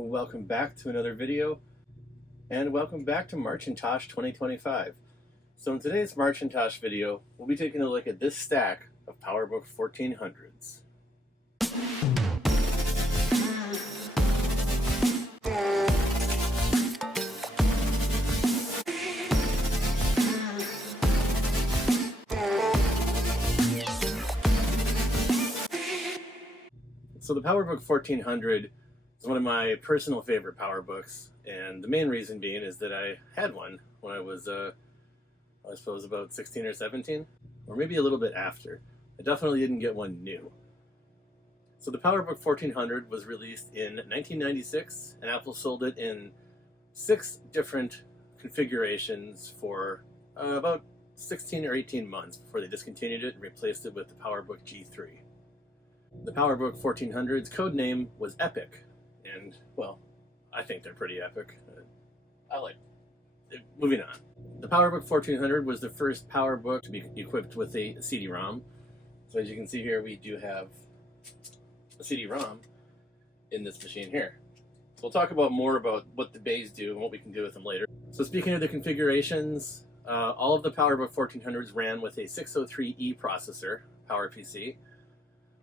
Welcome back to another video, and welcome back to Marcintosh 2025. So in today's Marcintosh video, we'll be taking a look at this stack of Powerbook 1400s. So the Powerbook 1400 is one of my personal favorite PowerBooks, and the main reason being is that I had one when I was, I suppose, about 16 or 17, or maybe a little bit after. I definitely didn't get one new. So the PowerBook 1400 was released in 1996, and Apple sold it in 6 different configurations for about 16 or 18 months before they discontinued it and replaced it with the PowerBook G3. The PowerBook 1400's code name was Epic, and, well, I think they're pretty epic. I like it. Moving on. The PowerBook 1400 was the first PowerBook to be equipped with a CD-ROM. So as you can see here, we do have a CD-ROM in this machine here. So we'll talk more about what the bays do and what we can do with them later. So speaking of the configurations, all of the PowerBook 1400s ran with a 603E processor, PowerPC.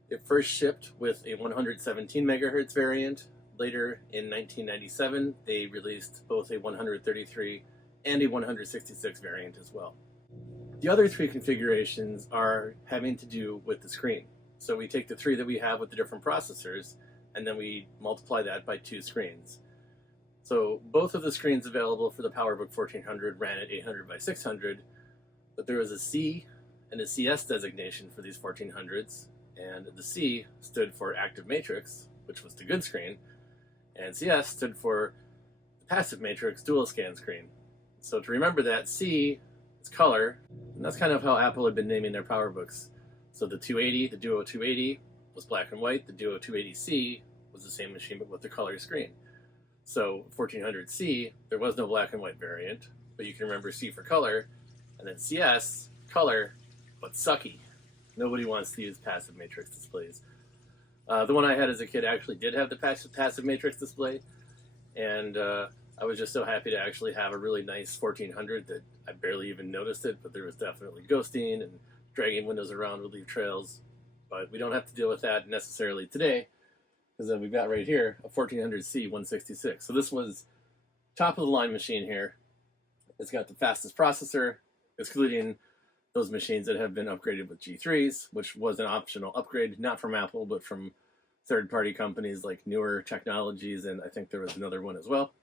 It first shipped with a 117 megahertz variant. Later in 1997, they released both a 133 and a 166 variant as well. The other 3 configurations are having to do with the screen. So we take the 3 that we have with the different processors, and then we multiply that by 2 screens. So both of the screens available for the PowerBook 1400 ran at 800 by 600, but there was a C and a CS designation for these 1400s. And the C stood for active matrix, which was the good screen, and CS stood for the passive matrix dual scan screen. So to remember that, C is color, and that's kind of how Apple had been naming their PowerBooks. So the 280, the Duo 280 was black and white, the Duo 280C was the same machine but with the color screen. So 1400C, there was no black and white variant, but you can remember C for color, and then CS, color, but sucky. Nobody wants to use passive matrix displays. The one I had as a kid actually did have the passive matrix display, and I was just so happy to actually have a really nice 1400 that I barely even noticed it, but there was definitely ghosting and dragging windows around would leave trails. But we don't have to deal with that necessarily today, because we've got right here a 1400C 166. So this was top of the line machine here. It's got the fastest processor, excluding those machines that have been upgraded with G3s, which was an optional upgrade, not from Apple, but from third-party companies like Newer Technologies, and I think there was another one as well.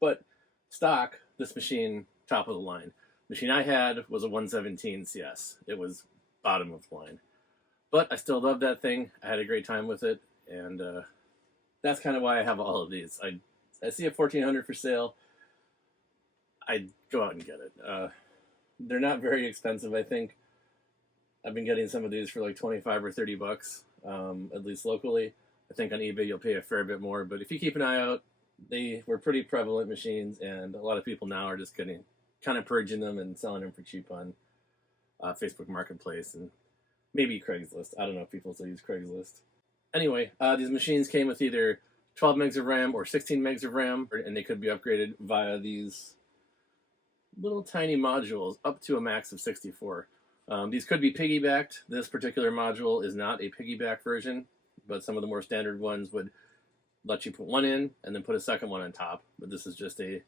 But stock, this machine, top of the line. Machine I had was a 117 CS. It was bottom of the line. But I still love that thing. I had a great time with it, and that's kind of why I have all of these. I see a 1400 for sale, I'd go out and get it. They're not very expensive, I think. I've been getting some of these for like 25 or 30 bucks, at least locally. I think on eBay you'll pay a fair bit more, but if you keep an eye out, they were pretty prevalent machines, and a lot of people now are just kind of purging them and selling them for cheap on Facebook Marketplace and maybe Craigslist. I don't know if people still use Craigslist. Anyway, these machines came with either 12 megs of RAM or 16 megs of RAM, and they could be upgraded via these little tiny modules up to a max of 64. These could be piggybacked. This particular module is not a piggyback version, but some of the more standard ones would let you put one in and then put a second one on top, but this is just a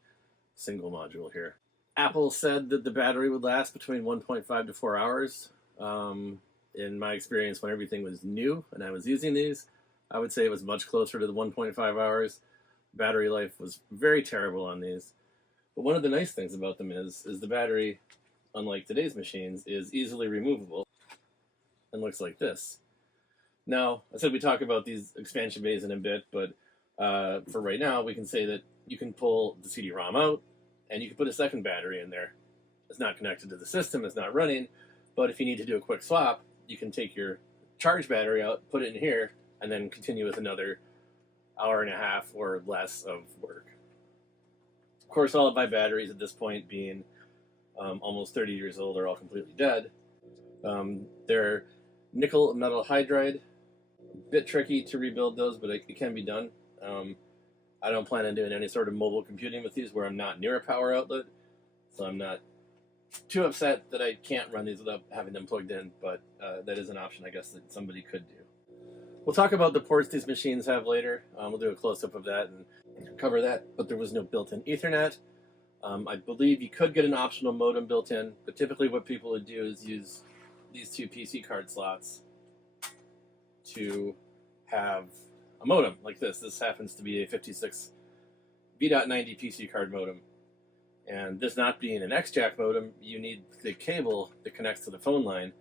single module here. Apple said that the battery would last between 1.5 to 4 hours. In my experience, when everything was new and I was using these, I would say it was much closer to the 1.5 hours. Battery life was very terrible on these. But one of the nice things about them is the battery, unlike today's machines, is easily removable and looks like this. Now, I said we talk about these expansion bays in a bit, but for right now, we can say that you can pull the CD-ROM out and you can put a second battery in there. It's not connected to the system, it's not running, but if you need to do a quick swap, you can take your charged battery out, put it in here, and then continue with another hour and a half or less of work. Of course, all of my batteries at this point being almost 30 years old are all completely dead. They're nickel metal hydride. A bit tricky to rebuild those, but it can be done. I don't plan on doing any sort of mobile computing with these where I'm not near a power outlet, so I'm not too upset that I can't run these without having them plugged in, but that is an option, I guess, that somebody could do. We'll talk about the ports these machines have later. We'll do a close-up of that and cover that, but there was no built-in Ethernet. I believe you could get an optional modem built in, but typically what people would do is use these two PC card slots to have a modem like this. This happens to be a 56 V.90 PC card modem. And this not being an X-Jack modem, you need the cable that connects to the phone line.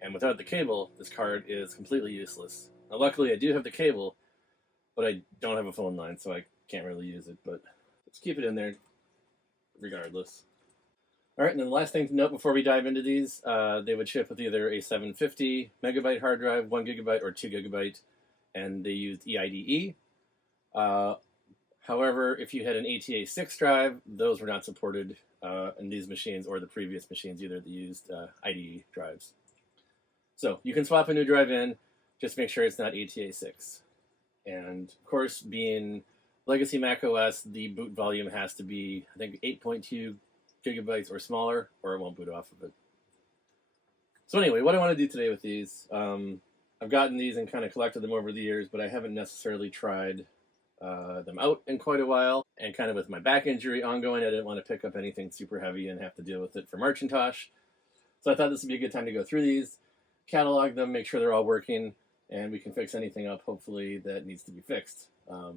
And without the cable, this card is completely useless. Now, luckily, I do have the cable, but I don't have a phone line, so I can't really use it. But let's keep it in there regardless. All right, and then the last thing to note before we dive into these, they would ship with either a 750 megabyte hard drive, 1 gigabyte, or 2 gigabyte, and they used EIDE. However, if you had an ATA6 drive, those were not supported in these machines or the previous machines either that used IDE drives. So you can swap a new drive in, just make sure it's not ATA6. And of course, being legacy Mac OS, the boot volume has to be, I think, 8.2 gigabytes or smaller, or it won't boot off of it. So anyway, what I want to do today with these, I've gotten these and kind of collected them over the years, but I haven't necessarily tried them out in quite a while. And kind of with my back injury ongoing, I didn't want to pick up anything super heavy and have to deal with it for Marcintosh. So I thought this would be a good time to go through these, catalog them, make sure they're all working, and we can fix anything up, hopefully, that needs to be fixed. I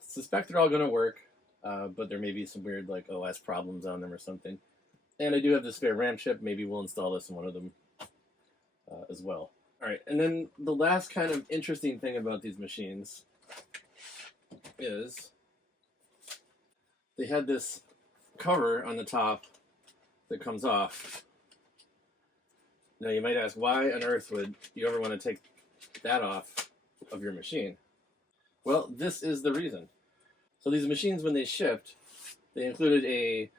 suspect they're all going to work, but there may be some weird like OS problems on them or something. And I do have the spare RAM chip. Maybe we'll install this in one of them as well. All right, and then the last kind of interesting thing about these machines is they had this cover on the top that comes off. Now you might ask, why on earth would you ever want to take that off of your machine? Well, this is the reason. So these machines, when they shipped, they included a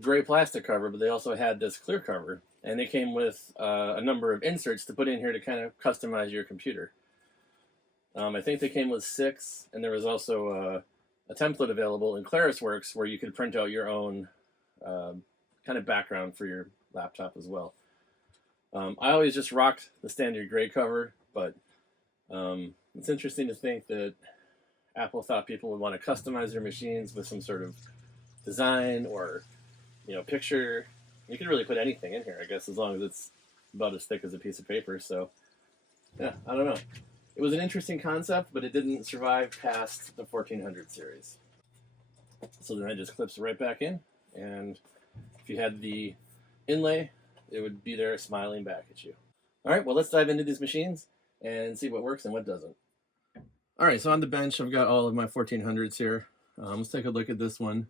gray plastic cover, but they also had this clear cover, and they came with a number of inserts to put in here to kind of customize your computer. I think they came with 6, and there was also a template available in ClarisWorks where you could print out your own kind of background for your laptop as well. I always just rocked the standard gray cover, but it's interesting to think that Apple thought people would want to customize their machines with some sort of design or, picture. You could really put anything in here, I guess, as long as it's about as thick as a piece of paper. So, yeah, I don't know. It was an interesting concept, but it didn't survive past the 1400 series. So then it just clips right back in, and if you had the inlay, it would be there smiling back at you. All right, well, let's dive into these machines and see what works and what doesn't. All right, so on the bench, I've got all of my 1400s here. Let's take a look at this one.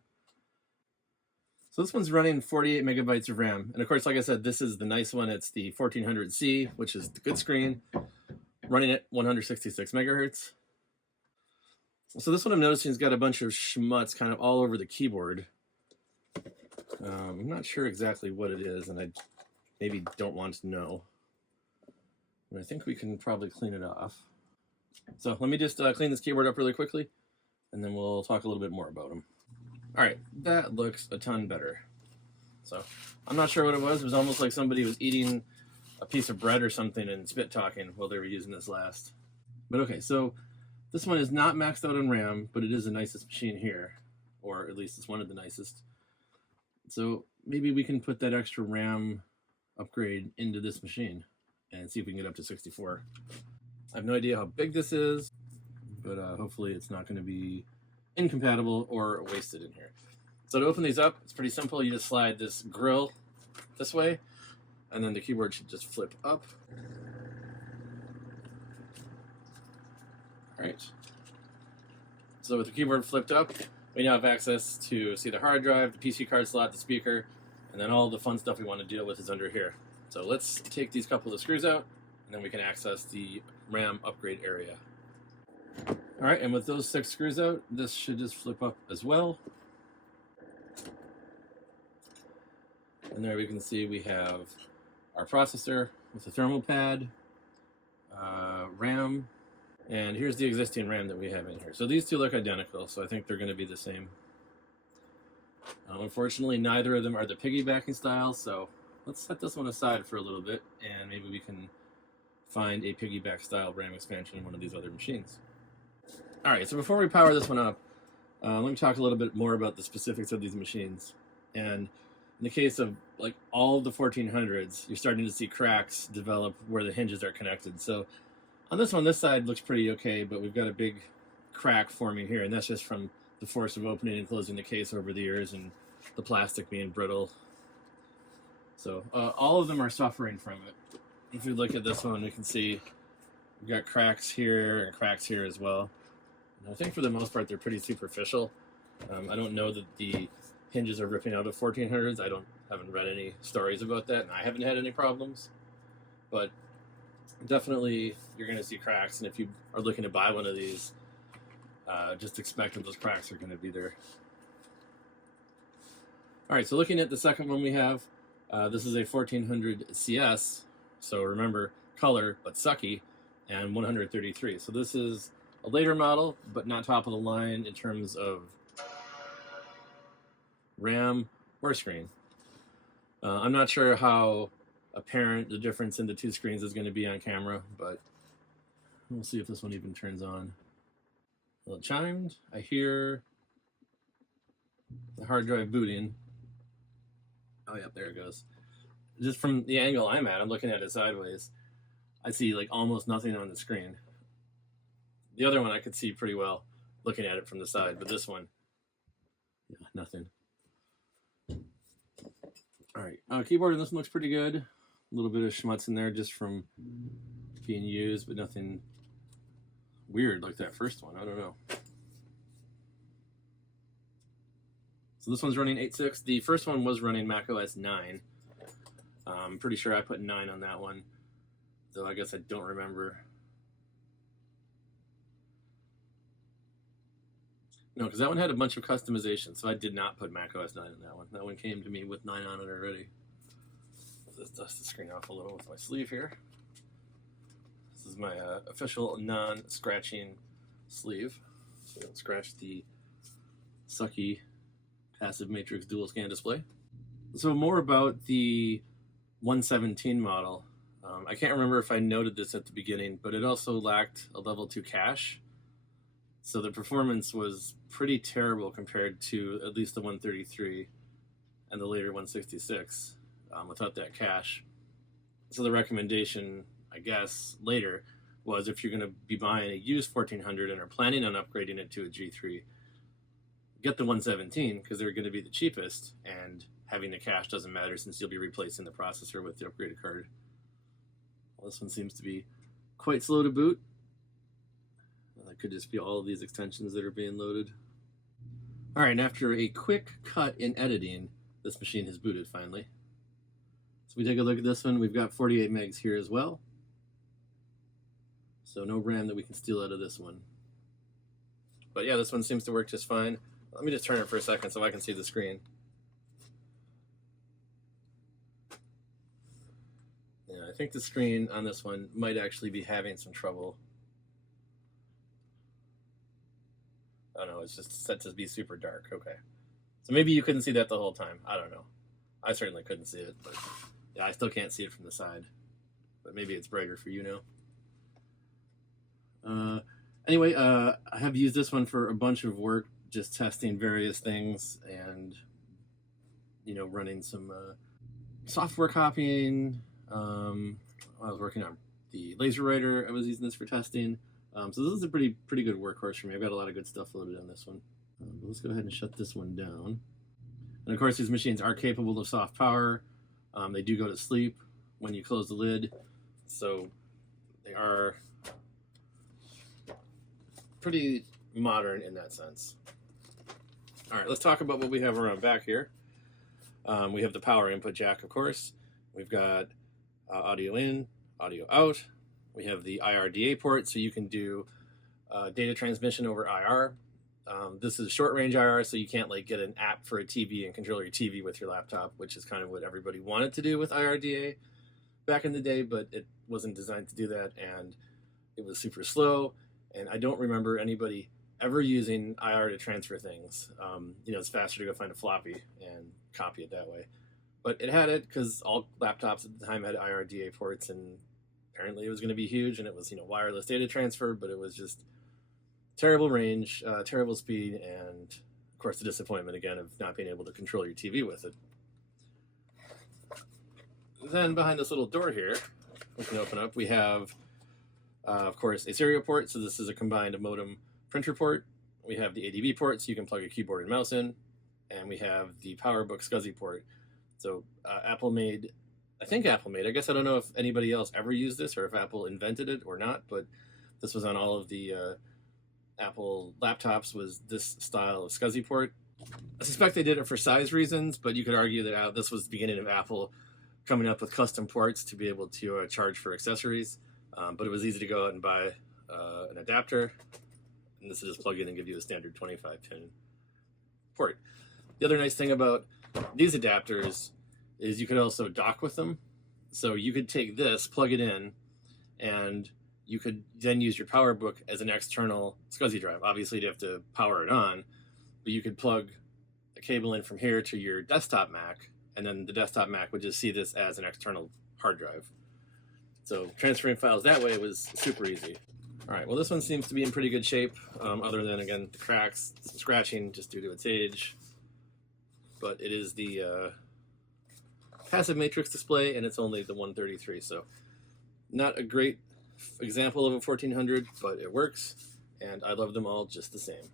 So this one's running 48 megabytes of RAM. And of course, like I said, this is the nice one. It's the 1400C, which is the good screen, running at 166 megahertz. So this one I'm noticing has got a bunch of schmutz kind of all over the keyboard. I'm not sure exactly what it is, and I maybe don't want to know. But I think we can probably clean it off. So let me just clean this keyboard up really quickly, and then we'll talk a little bit more about them. All right, that looks a ton better. So I'm not sure what it was. It was almost like somebody was eating a piece of bread or something and spit talking while they were using this last. But okay, so this one is not maxed out on RAM, but it is the nicest machine here, or at least it's one of the nicest. So maybe we can put that extra RAM upgrade into this machine and see if we can get up to 64. I have no idea how big this is, but hopefully it's not going to be incompatible or wasted in here. So to open these up, it's pretty simple. You just slide this grill this way, and then the keyboard should just flip up. All right. So with the keyboard flipped up, we now have access to see the hard drive, the PC card slot, the speaker, and then all the fun stuff we want to deal with is under here. So let's take these couple of screws out, and then we can access the RAM upgrade area. All right, and with those 6 screws out, this should just flip up as well. And there we can see we have our processor with the thermal pad, RAM, And here's the existing RAM that we have in here. So these two look identical, so I think they're going to be the same. Unfortunately, neither of them are the piggybacking style, so let's set this one aside for a little bit, and maybe we can find a piggyback style RAM expansion in one of these other machines. All right, so before we power this one up, let me talk a little bit more about the specifics of these machines. And in the case of like all of the 1400s, you're starting to see cracks develop where the hinges are connected. So on this one, this side looks pretty okay, but we've got a big crack forming here, and that's just from the force of opening and closing the case over the years and the plastic being brittle. So all of them are suffering from it. If we look at this one, we can see we've got cracks here and cracks here as well. And I think for the most part, they're pretty superficial. I don't know that the hinges are ripping out of 1400s. I haven't read any stories about that, and I haven't had any problems. But definitely, you're going to see cracks, and if you are looking to buy one of these, just expect that those cracks are going to be there. All right, so looking at the second one we have, this is a 1400 CS, so remember, color, but Scsi, and 133. So this is a later model, but not top of the line in terms of RAM or screen. I'm not sure how apparent the difference in the two screens is going to be on camera, but we'll see if this one even turns on. Well, it chimed. I hear the hard drive booting. Oh, yeah, there it goes. Just from the angle I'm at, I'm looking at it sideways. I see like almost nothing on the screen. The other one I could see pretty well looking at it from the side, but this one, yeah, nothing. All right, keyboard in this one looks pretty good. A little bit of schmutz in there just from being used, but nothing weird like that first one. I don't know. So this one's running 8.6. The first one was running macOS 9. I'm pretty sure I put 9 on that one, though I guess I don't remember. No, because that one had a bunch of customization, so I did not put macOS 9 on that one. That one came to me with 9 on it already. Let's dust the screen off a little with my sleeve here. This is my official non-scratching sleeve, so don't scratch the Scsi passive matrix dual scan display. So more about the 117 model. I can't remember if I noted this at the beginning, but it also lacked a level 2 cache. So the performance was pretty terrible compared to at least the 133 and the later 166 without that cache. So the recommendation, I guess, later was if you're going to be buying a used 1400 and are planning on upgrading it to a G3, get the 117 because they're going to be the cheapest, and having the cache doesn't matter since you'll be replacing the processor with the upgraded card. Well, this one seems to be quite slow to boot. That could just be all of these extensions that are being loaded. All right, and after a quick cut in editing, this machine has booted finally. So we take a look at this one. We've got 48 megs here as well. So no RAM that we can steal out of this one. But yeah, this one seems to work just fine. Let me just turn it for a second so I can see the screen. Yeah, I think the screen on this one might actually be having some trouble. Oh no, it's just set to be super dark. Okay. So maybe you couldn't see that the whole time. I don't know. I certainly couldn't see it, but yeah, I still can't see it from the side. But maybe it's brighter for you now. Anyway, I have used this one for a bunch of work, just testing various things and, you know, running some software copying. I was working on the laser writer. I was using this for testing. So this is a pretty good workhorse for me. I've got a lot of good stuff loaded on this one. But let's go ahead and shut this one down. And of course, these machines are capable of soft power. They do go to sleep when you close the lid. So they are pretty modern in that sense. All right, let's talk about what we have around back here. We have the power input jack, of course. We've got audio in, audio out. We have the IRDA port, so you can do data transmission over IR. This is short range IR, so you can't like get an app for a TV and control your TV with your laptop, which is kind of what everybody wanted to do with IRDA back in the day, but it wasn't designed to do that, and it was super slow. And I don't remember anybody ever using IR to transfer things. It's faster to go find a floppy and copy it that way. But it had it because all laptops at the time had IRDA ports, and apparently it was going to be huge, and it was wireless data transfer, but it was just terrible range, terrible speed, and of course the disappointment again of not being able to control your TV with it. Then behind this little door here, we can open up, we have, of course, a serial port. So this is a combined modem printer port. We have the ADB port, so you can plug a keyboard and mouse in. And we have the PowerBook Scsi port. So Apple made, I guess I don't know if anybody else ever used this or if Apple invented it or not, but this was on all of the Apple laptops, was this style of Scsi port. I suspect they did it for size reasons, but you could argue that this was the beginning of Apple coming up with custom ports to be able to charge for accessories. But it was easy to go out and buy an adapter, and this is just plug in and give you a standard 25-pin port. The other nice thing about these adapters is you could also dock with them. So you could take this, plug it in, and you could then use your PowerBook as an external Scsi drive. Obviously, you'd have to power it on, but you could plug a cable in from here to your desktop Mac, and then the desktop Mac would just see this as an external hard drive. So transferring files that way was super easy. All right, well, this one seems to be in pretty good shape, other than, again, the cracks, some scratching just due to its age. But it is the passive matrix display, and it's only the 133, so not a great example of a 1400, but it works, and I love them all just the same.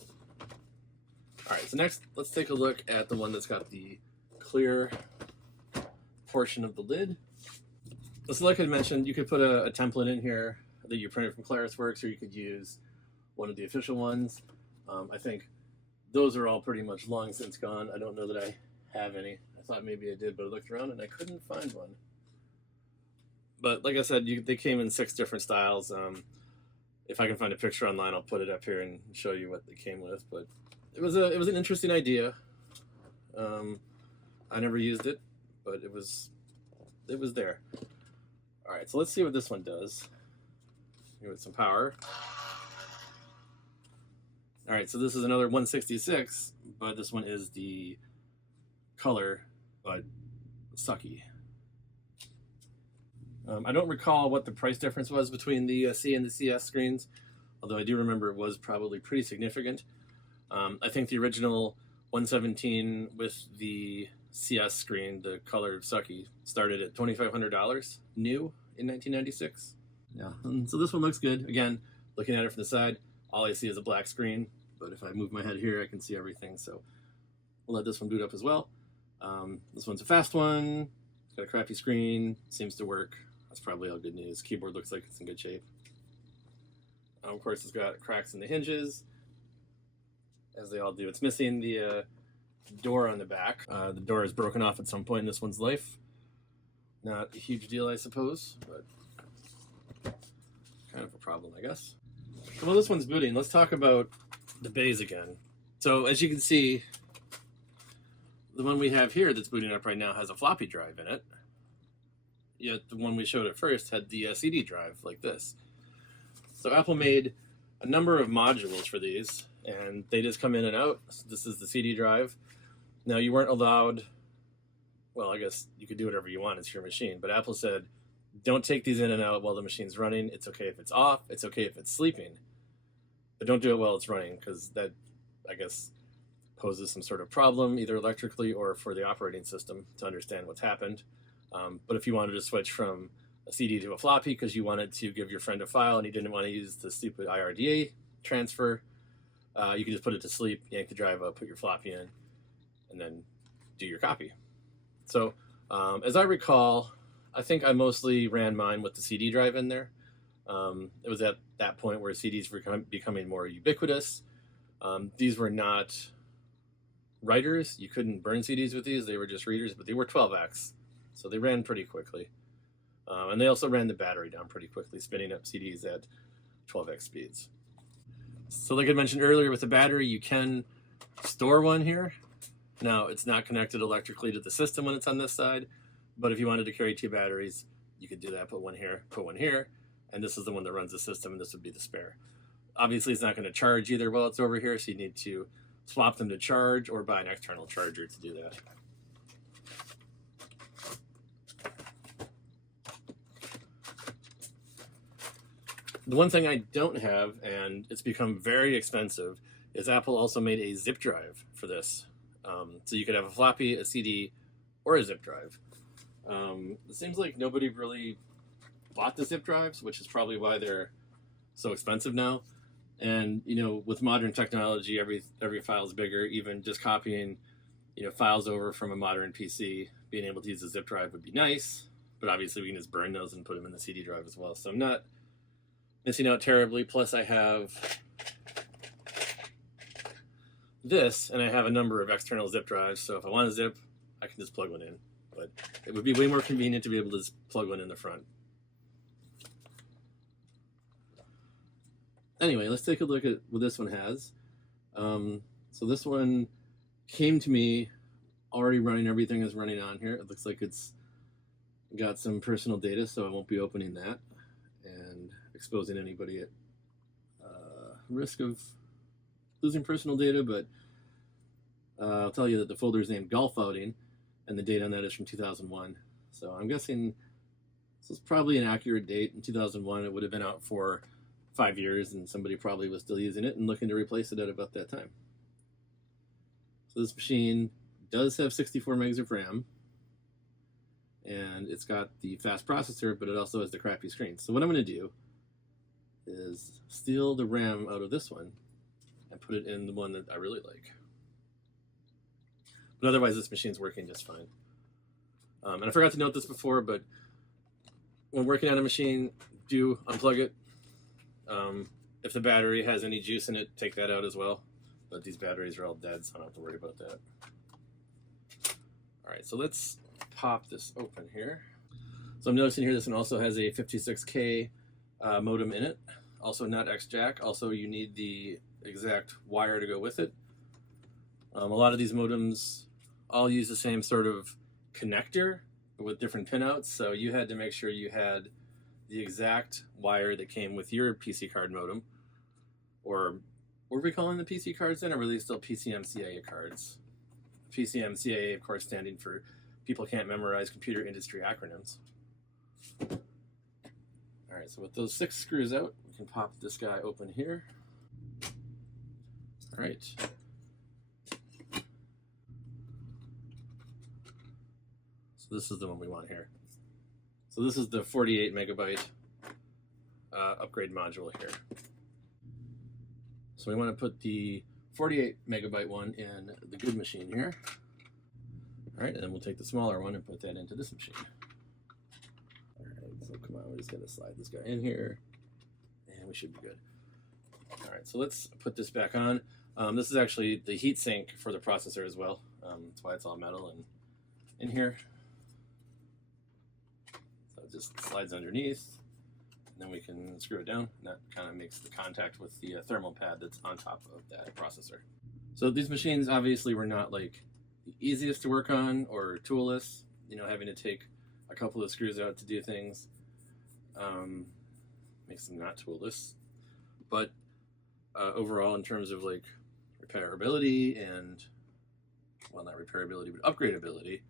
All right, so next, let's take a look at the one that's got the clear portion of the lid. So like I mentioned, you could put a template in here that you printed from ClarisWorks, or you could use one of the official ones. I think those are all pretty much long since gone. I don't know that I have any. I thought maybe I did, but I looked around and I couldn't find one. But like I said, they came in 6 different styles. If I can find a picture online, I'll put it up here and show you what they came with. But it was an interesting idea. I never used it, but it was there. All right, so let's see what this one does. Give it some power. All right, so this is another 166, but this one is the color, but sucky. I don't recall what the price difference was between the C and the CS screens, although I do remember it was probably pretty significant. I think the original 117 with the CS screen, the color sucky, started at $2,500 new in 1996. Yeah, and so this one looks good. Again, looking at it from the side, all I see is a black screen, but if I move my head here, I can see everything, so we'll let this one boot up as well. This one's a fast one. It's got a crappy screen, seems to work. That's probably all good news. Keyboard looks like it's in good shape. Of course, it's got cracks in the hinges, as they all do. It's missing the door on the back. The door is broken off at some point in this one's life. Not a huge deal, I suppose, but kind of a problem, I guess. Well, this one's booting. Let's talk about the bays again. So as you can see, the one we have here that's booting up right now has a floppy drive in it. Yet the one we showed at first had the CD drive like this. So Apple made a number of modules for these, and they just come in and out. So this is the CD drive. Now you weren't allowed, well, I guess you could do whatever you want, it's your machine, but Apple said, don't take these in and out while the machine's running. It's okay if it's off, it's okay if it's sleeping, but don't do it while it's running, because that, I guess, poses some sort of problem, either electrically or for the operating system to understand what's happened. But if you wanted to switch from a CD to a floppy because you wanted to give your friend a file and you didn't want to use the stupid IRDA transfer, you could just put it to sleep, yank the drive up, put your floppy in, and then do your copy. So as I recall, I think I mostly ran mine with the CD drive in there. It was at that point where CDs were becoming more ubiquitous. These were not writers. You couldn't burn CDs with these. They were just readers, but they were 12x. So they ran pretty quickly. And they also ran the battery down pretty quickly, spinning up CDs at 12x speeds. So like I mentioned earlier, with the battery, you can store one here. Now, it's not connected electrically to the system when it's on this side, but if you wanted to carry 2 batteries, you could do that, put one here, and this is the one that runs the system, and this would be the spare. obviously it's not going to charge either while it's over here, so you need to swap them to charge or buy an external charger to do that. The one thing I don't have, and it's become very expensive, is Apple also made a zip drive for this. So you could have a floppy, a CD, or a zip drive. It seems like nobody really bought the zip drives, which is probably why they're so expensive now. And you know, with modern technology, every file is bigger. Even just copying, you know, files over from a modern PC, being able to use a zip drive would be nice. But obviously, we can just burn those and put them in the CD drive as well. So I'm not missing out terribly. Plus, I have this, and I have a number of external zip drives. So if I want a zip, I can just plug one in. But it would be way more convenient to be able to just plug one in the front. Anyway, let's take a look at what this one has. So this one came to me already running, everything is running on here. It looks like it's got some personal data, so I won't be opening that and exposing anybody at risk of losing personal data, but I'll tell you that the folder is named Golf Outing, and the date on that is from 2001. So I'm guessing this is probably an accurate date. In 2001, it would have been out for 5 years, and somebody probably was still using it and looking to replace it at about that time. So this machine does have 64 megs of RAM, and it's got the fast processor, but it also has the crappy screen. So what I'm going to do is steal the RAM out of this one and put it in the one that I really like. But otherwise, this machine's working just fine. And I forgot to note this before, but when working on a machine, do unplug it. If the battery has any juice in it, take that out as well. But these batteries are all dead, so I don't have to worry about that. All right, so let's pop this open here. So I'm noticing here this one also has a 56K modem in it. Also not X-Jack. Also, you need the exact wire to go with it. A lot of these modems all use the same sort of connector, but with different pinouts. So you had to make sure you had the exact wire that came with your PC card modem. Or what are we calling the PC cards then? Or were they still PCMCIA cards? PCMCIA, of course, standing for People Can't Memorize Computer Industry Acronyms. All right, so with those 6 screws out, we can pop this guy open here. All right. So this is the one we want here. So this is the 48 megabyte upgrade module here. So we want to put the 48 megabyte one in the good machine here. All right, and then we'll take the smaller one and put that into this machine. All right, so come on, we're just gonna slide this guy in here, and we should be good. All right, so let's put this back on. This is actually the heat sink for the processor as well. That's why it's all metal and in here. So it just slides underneath, and then we can screw it down, and that kind of makes the contact with the thermal pad that's on top of that processor. So these machines obviously were not like the easiest to work on or toolless, you know, having to take a couple of screws out to do things makes them not toolless. But overall, in terms of like repairability and, well, not repairability, but upgradability,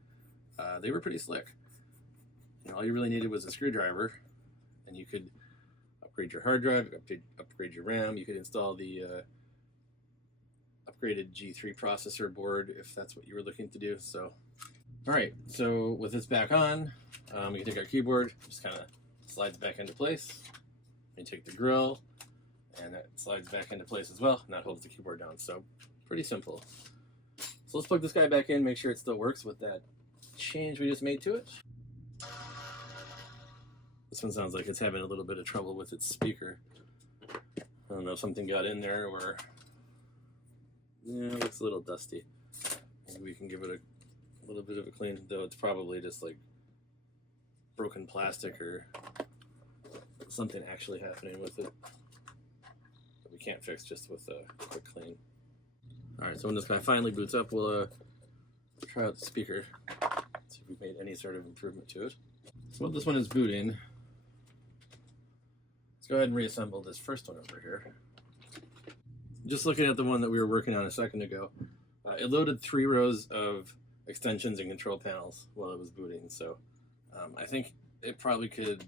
they were pretty slick. You know, all you really needed was a screwdriver, and you could upgrade your hard drive, upgrade your RAM. You could install the upgraded G3 processor board if that's what you were looking to do. So, all right, so with this back on, we can take our keyboard, just kind of slides back into place. We take the grill, and that slides back into place as well, and that holds the keyboard down. So pretty simple. So let's plug this guy back in, make sure it still works with that change we just made to it. This one sounds like it's having a little bit of trouble with its speaker. I don't know if something got in there or... yeah, it looks a little dusty. Maybe we can give it a little bit of a clean, though it's probably just like broken plastic or something actually happening with it that we can't fix just with a quick clean. Alright, so when this guy finally boots up, we'll try out the speaker, see if we've made any sort of improvement to it. So while this one is booting, let's go ahead and reassemble this first one over here. Just looking at the one that we were working on a second ago, it loaded 3 rows of extensions and control panels while it was booting. So I think it probably could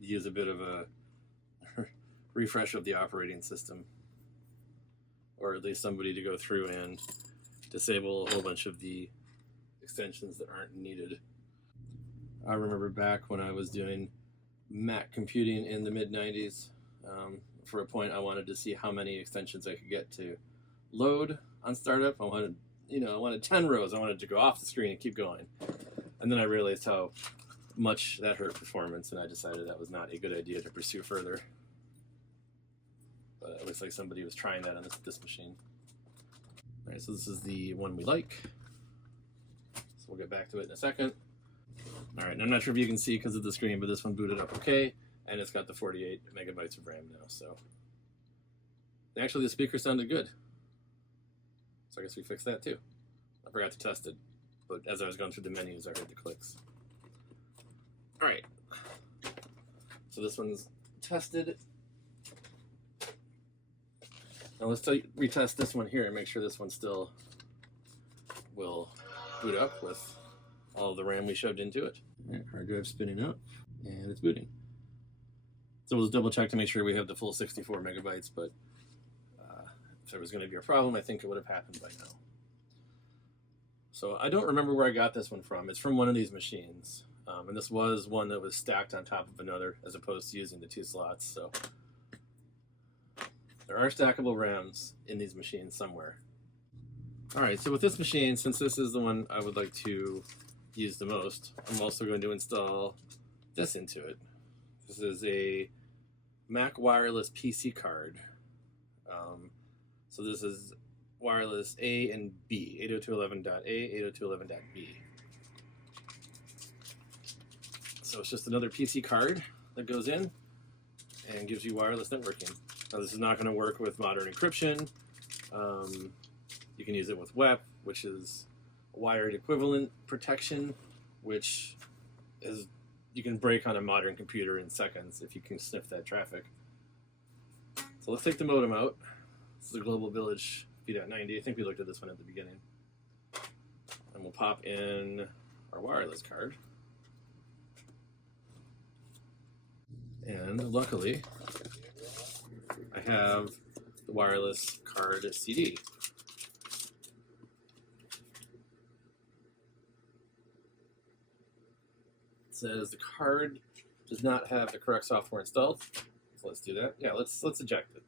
use a bit of a refresh of the operating system, or at least somebody to go through and disable a whole bunch of the extensions that aren't needed. I remember back when I was doing Mac computing in the mid-90s, for a point I wanted to see how many extensions I could get to load on startup. I wanted 10 rows. I wanted to go off the screen and keep going. And then I realized how much that hurt performance, and I decided that was not a good idea to pursue further. But it looks like somebody was trying that on this machine. All right, so this is the one we like. So we'll get back to it in a second. All right, and I'm not sure if you can see because of the screen, but this one booted up okay, and it's got the 48 megabytes of RAM now. So actually, the speaker sounded good. So I guess we fixed that too. I forgot to test it, but as I was going through the menus, I heard the clicks. All right, so this one's tested. Now let's retest this one here and make sure this one still will boot up with all the RAM we shoved into it. All right, hard drive spinning up, and it's booting. So we'll just double check to make sure we have the full 64 megabytes, but if there was going to be a problem, I think it would have happened by now. So I don't remember where I got this one from. It's from one of these machines. And this was one that was stacked on top of another as opposed to using the 2 slots. So there are stackable RAMs in these machines somewhere. All right, so with this machine, since this is the one I would like to use the most, I'm also going to install this into it. This is a Mac wireless PC card. So this is wireless A and B, 802.11.A, 802.11.B. So it's just another PC card that goes in and gives you wireless networking. Now this is not going to work with modern encryption. You can use it with WEP, which is wired equivalent protection, which is you can break on a modern computer in seconds if you can sniff that traffic. So let's take the modem out. This is a Global Village V.90. I think we looked at this one at the beginning. And we'll pop in our wireless card. And luckily, I have the wireless card CD. It says the card does not have the correct software installed. So let's do that. Yeah, let's eject it.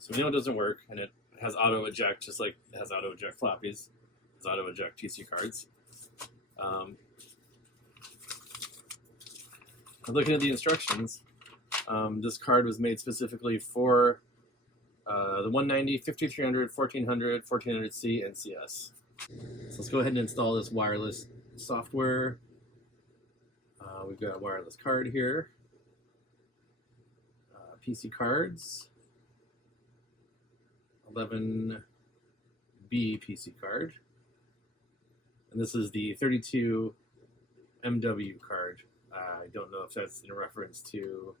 So we know it doesn't work, and it has auto eject, just like it has auto eject floppies. It has auto eject PC cards. Looking at the instructions, this card was made specifically for the 190, 5300, 1400, 1400C, and CS. So let's go ahead and install this wireless software. We've got a wireless card here. PC cards. 11B PC card. And this is the 32 MW card. I don't know if that's in reference to,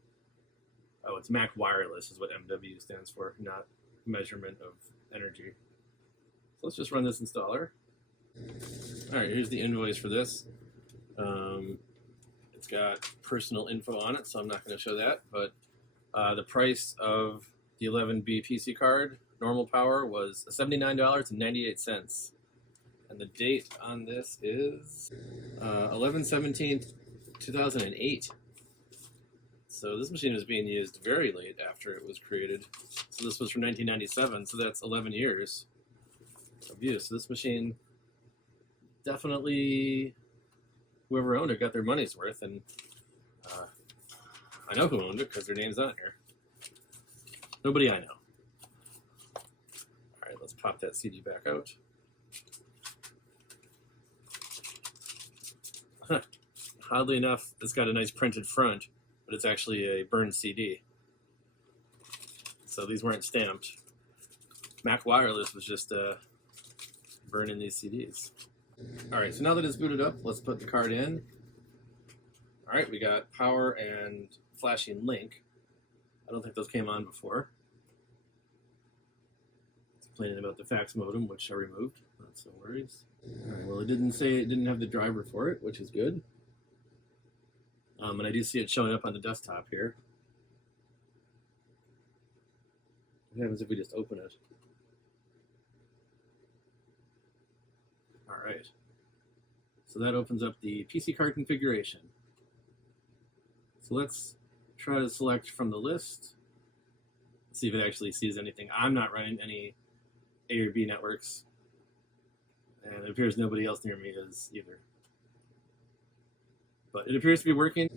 oh, it's Mac Wireless is what MW stands for, not measurement of energy. So let's just run this installer. All right, here's the invoice for this. It's got personal info on it, so I'm not going to show that, but the price of the 11B PC card, normal power, was $79.98. And the date on this is 11/17/2008. So this machine was being used very late after it was created. So this was from 1997, so that's 11 years of use. So this machine, definitely, whoever owned it got their money's worth, and I know who owned it because their name's on here. Nobody I know. All right, let's pop that CD back out. Oddly enough, it's got a nice printed front, but it's actually a burned CD. So these weren't stamped. Mac Wireless was just burning these CDs. All right, so now that it's booted up, let's put the card in. All right, we got power and flashing link. I don't think those came on before. complaining about the fax modem, which I removed. That's no worries. All right, well, it didn't say it didn't have the driver for it, which is good. And I do see it showing up on the desktop here. What happens if we just open it? All right. So that opens up the PC card configuration. So let's try to select from the list. See if it actually sees anything. I'm not running any A or B networks, and it appears nobody else near me is either. But it appears to be working.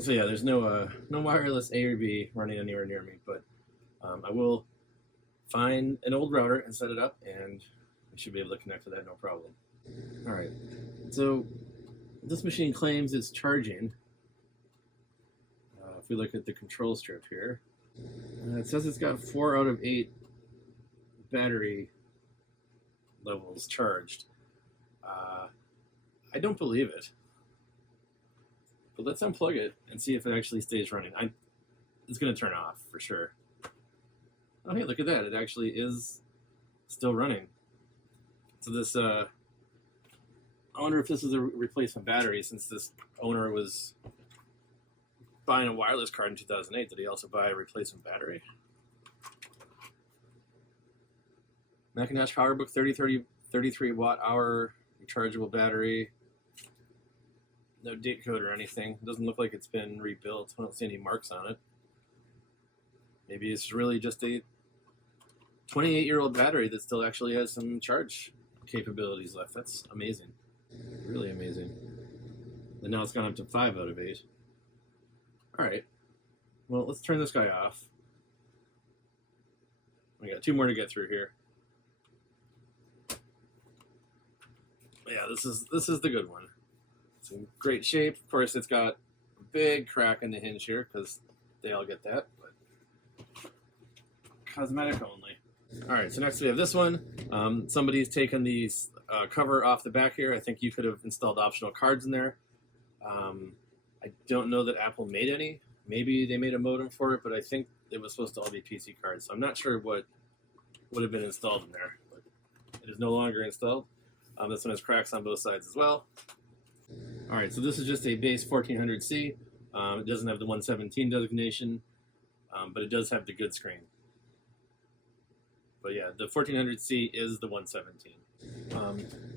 So yeah, there's no wireless A or B running anywhere near me, but I will find an old router and set it up, and we should be able to connect to that no problem. All right, so this machine claims it's charging. If we look at the control strip here, it says it's got 4 out of 8 battery levels charged. I don't believe it. But let's unplug it and see if it actually stays running. It's going to turn off for sure. Oh, hey, look at that. It actually is still running. So this, I wonder if this is a replacement battery, since this owner was buying a wireless card in 2008. Did he also buy a replacement battery? Macintosh Powerbook 33 watt hour rechargeable battery. No date code or anything. It doesn't look like it's been rebuilt. I don't see any marks on it. Maybe it's really just a 28-year-old battery that still actually has some charge capabilities left. That's amazing. Really amazing. And now it's gone up to 5 out of 8. All right. Well, let's turn this guy off. We got 2 more to get through here. Yeah, this is the good one. It's in great shape. Of course, it's got a big crack in the hinge here because they all get that, but cosmetic only. All right, so next we have this one. Somebody's taken the cover off the back here. I think you could have installed optional cards in there. I don't know that Apple made any. Maybe they made a modem for it, but I think it was supposed to all be PC cards. So I'm not sure what would have been installed in there, but it is no longer installed. This one has cracks on both sides as well. All right, so this is just a base 1400C. It doesn't have the 117 designation, but it does have the good screen. But yeah, the 1400C is the 117.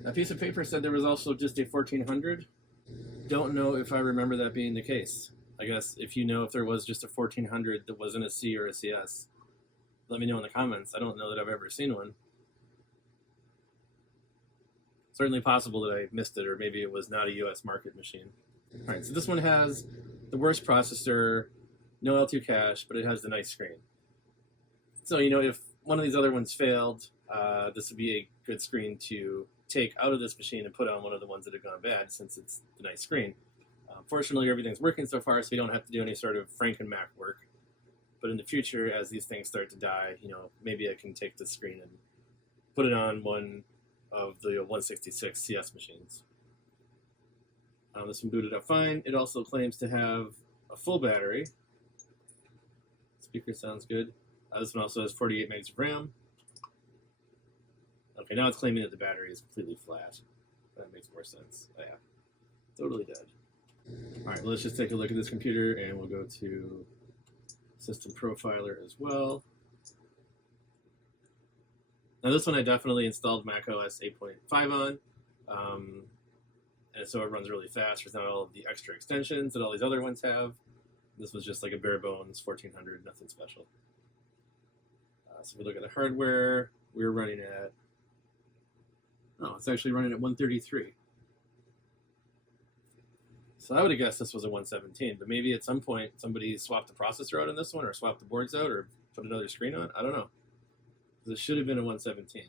That piece of paper said there was also just a 1400. Don't know if I remember that being the case. I guess if you know if there was just a 1400 that wasn't a C or a CS, let me know in the comments. I don't know that I've ever seen one. Certainly possible that I missed it, or maybe it was not a US market machine. All right, so this one has the worst processor, no L2 cache, but it has the nice screen. So, you know, if one of these other ones failed, this would be a good screen to take out of this machine and put on one of the ones that have gone bad, since it's the nice screen. Fortunately, everything's working so far, so you don't have to do any sort of Franken-Mac work. But in the future, as these things start to die, you know, maybe I can take the screen and put it on one of the 166 CS machines. This one booted up fine. It also claims to have a full battery. Speaker sounds good. This one also has 48 megs of RAM. Okay, now it's claiming that the battery is completely flat. That makes more sense. Oh, yeah, totally dead. All right, well, let's just take a look at this computer, and we'll go to System Profiler as well. Now this one I definitely installed macOS 8.5 on, and so it runs really fast. There's not all of the extra extensions that all these other ones have. This was just like a bare bones 1400, nothing special. So if we look at the hardware, we're running at, oh, it's actually running at 133. So I would have guessed this was a 117, but maybe at some point somebody swapped the processor out on this one, or swapped the boards out, or put another screen on. I don't know. This should have been a 117.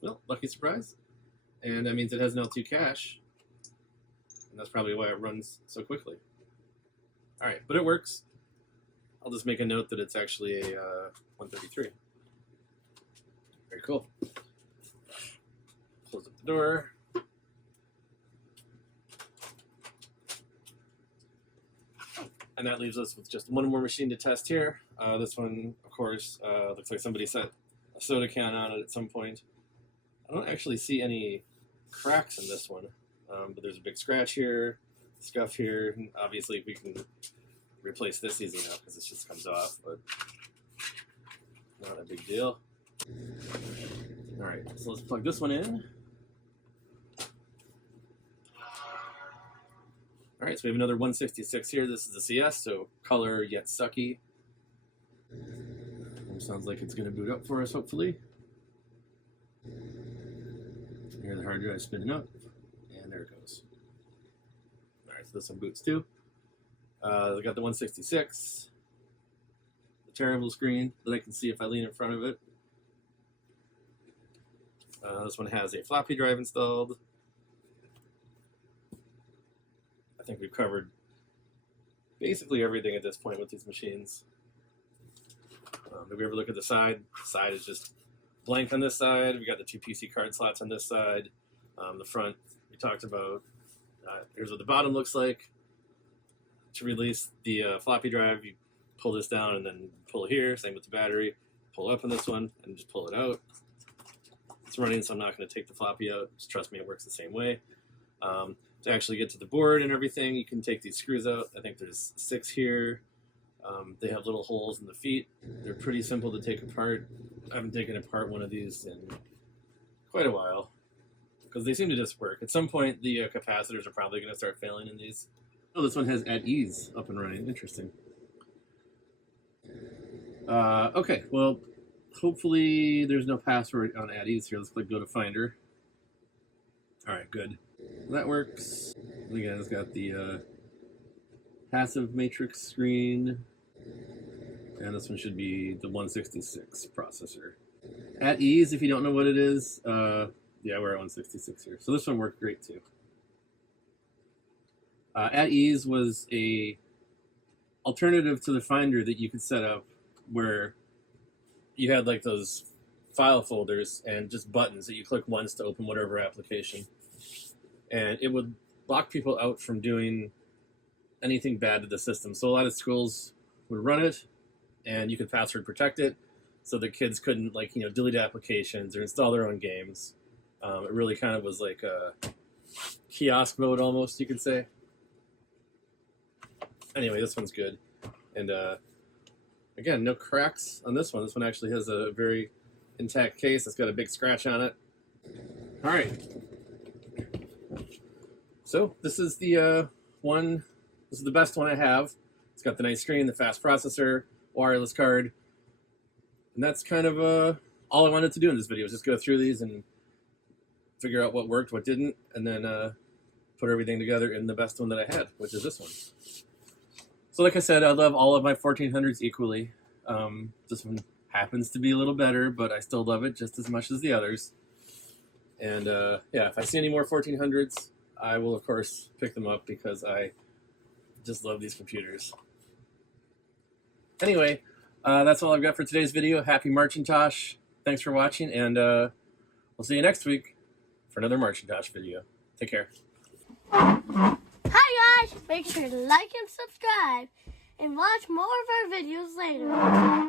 Well, lucky surprise. And that means it has an L2 cache. And that's probably why it runs so quickly. All right, but it works. I'll just make a note that it's actually a 133. Very cool. Close up the door. And that leaves us with just one more machine to test here. This one, of course, looks like somebody set a soda can on it at some point. I don't actually see any cracks in this one, but there's a big scratch here, scuff here, and obviously we can replace this easy enough because this just comes off, but not a big deal. Alright, so let's plug this one in. Alright, so we have another 166 here. This is the CS, so color yet sucky. Sounds like it's going to boot up for us, hopefully. Here, the hard drive spinning up, and there it goes. Alright, so this one boots too. I got the 166. The terrible screen that I can see if I lean in front of it. This one has a floppy drive installed. I think we've covered basically everything at this point with these machines. If we ever look at the side is just blank on this side. We got the 2 PC card slots on this side. The front we talked about. Here's what the bottom looks like. To release the floppy drive, you pull this down and then pull it here. Same with the battery. Pull up on this one and just pull it out. It's running, so I'm not going to take the floppy out. Just trust me, it works the same way. To actually get to the board and everything, you can take these screws out. I think there's 6 here. They have little holes in the feet. They're pretty simple to take apart. I haven't taken apart one of these in quite a while because they seem to just work. At some point, the capacitors are probably going to start failing in these. Oh, this one has at ease up and running. Interesting. Okay, well, hopefully there's no password on at ease here. Let's click go to Finder. All right, good. That works. And again, it's got the passive matrix screen. And this one should be the 166 processor. At ease, if you don't know what it is, yeah, we're at 166 here. So this one worked great too. At ease was a alternative to the Finder that you could set up where you had like those file folders and just buttons that you click once to open whatever application. And it would lock people out from doing anything bad to the system. So a lot of schools would run it and you could password protect it so the kids couldn't delete applications or install their own games. It really kind of was like a kiosk mode almost, you could say. Anyway, this one's good. And again, no cracks on this one. This one actually has a very intact case. It's got a big scratch on it. All right. So this is the one. This is the best one I have. It's got the nice screen, the fast processor, wireless card. And that's kind of all I wanted to do in this video, is just go through these and figure out what worked, what didn't, and then put everything together in the best one that I had, which is this one. So like I said, I love all of my 1400s equally. This one happens to be a little better, but I still love it just as much as the others. And yeah, if I see any more 1400s, I will, of course, pick them up because I just love these computers. Anyway, that's all I've got for today's video. Happy Marcintosh. Thanks for watching, and we'll see you next week for another Marcintosh video. Take care. Hi guys! Make sure to like and subscribe and watch more of our videos later.